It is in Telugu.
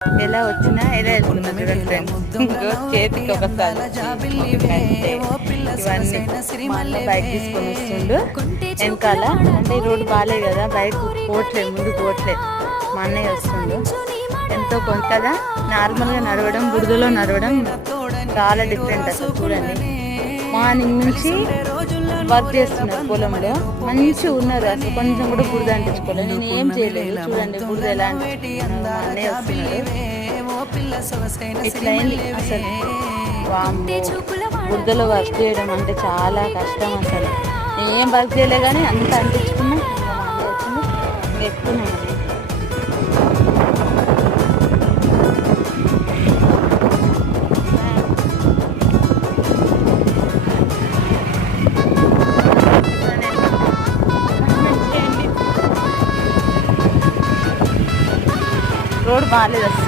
ఎలా వచ్చినా ఎలా వెళ్తున్నా చేతికి ఒక ఇవన్నీ మా అన్న బైక్ తీసుకొని వస్తుండు వెనకాల. అంటే ఈ రోడ్డు బాగాలేదు కదా, బైక్ పోవట్లేదు, ముందు పోవట్లేదు. మా అన్నయ్య వస్తుండు. ఎంతో కొంత కదా, నార్మల్గా నడవడం బురదలో నడవడం చాలా డిఫరెంట్ అసలు. చూడండి, మార్నింగ్ నుంచి వర్క్ చేస్తున్నారు పొలంలో, మంచిగా ఉన్నారు. అసలు కొంచెం కూడా బురద అంటించుకోలేదు, నేను ఏం చేయలేదు. చూడండి బురద ఎలా అంటించుకున్నాను. మా అన్నయ్య వస్తున్నాడు. ఇట్లా అయింది అసలు. బురదలో వర్క్ చేయడం అంటే చాలా కష్టం అసలు. నేను ఏం వర్క్ చేయలే కానీ అంత అంటించుకున్నా. ఎక్కుతున్నాను. రోడ్ బాగాలేదు అస్సలు.